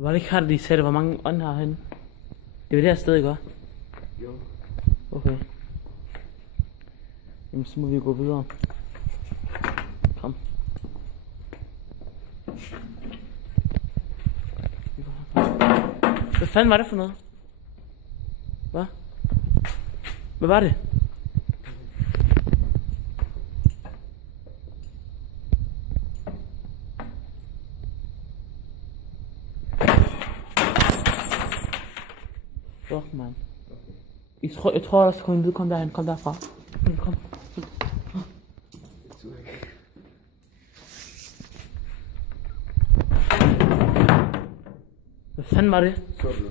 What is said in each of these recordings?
Var det ikke her, de sagde, hvor mange ånd her henne? Det var det her sted, ikke? Jo. Okay. Jamen, så må vi gå videre. Kom. Hvad fanden var det for noget? Hvad? Hvad var det? Fuck, man. Jeg tror også, at vi kom derhen. Kom derfra. Kom. Hvad fanden var det? Så du?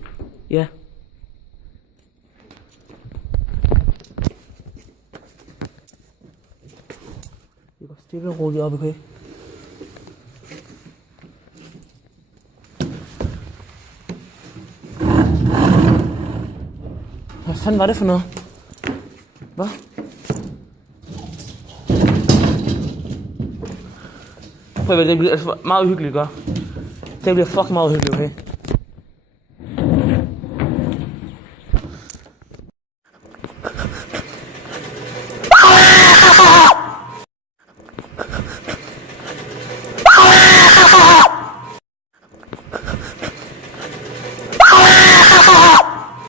Ja. Vi går stille og roligt op, okay? Hvad fanden var det for noget? Hvad? Prøv at det bliver meget uhyggeligt, gør. Det bliver fucking meget uhyggeligt, okay?